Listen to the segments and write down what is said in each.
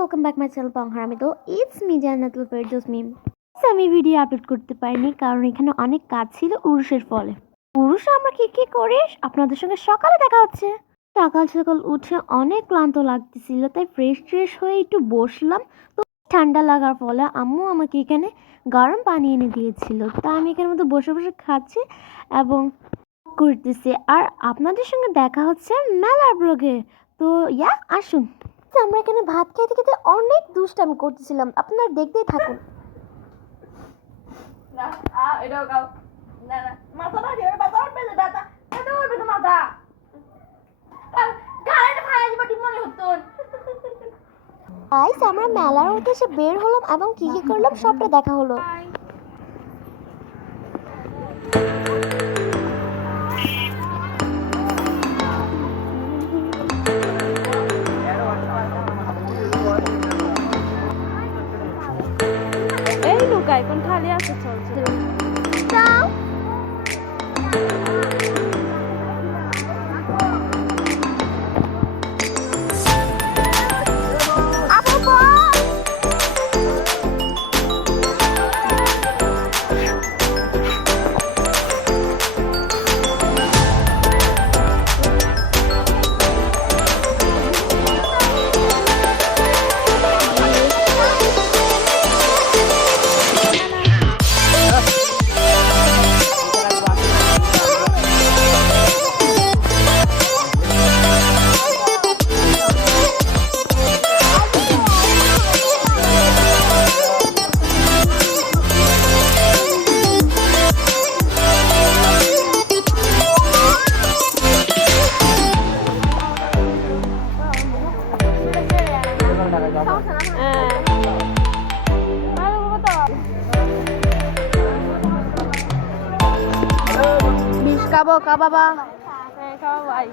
welcome back my channel Pangharamido. It's me Jannatul Firdaus Mim. আমি video upload করতে পারিনি কারণ এখানে অনেক কাজ ছিল উরুষের ফলে। উরুষে আমরা কি করে আপনাদের সঙ্গে সকালে দেখা হচ্ছে। সকাল সকাল উঠে অনেক ক্লান্ত লাগতেছিল, তাই ফ্রেশ হয়ে একটু বসলাম। তো ঠান্ডা লাগার ফলে আম্মু আমাকে এখানে গরম পানি এনে দিয়েছিল, তা আমি এখানে মধ্যে বসে খাচ্ছি এবং করতেছি। আর আপনাদের সঙ্গে দেখা হচ্ছে মেলার ব্লগে। তো আসুন। আমরা এখানে ভাত খেতে অনেক দুষ্টামি করতেছিলাম, আপনারা দেখতেই থাকুন। আমরা মেলার উদ্দেশ্যে বের হলাম এবং কি করলাম সবটা দেখা হলো। এখন খালি আছে চলছে। Kabo kababa. Kababa.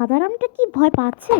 হাদারামটা কি ভয় পাচ্ছে?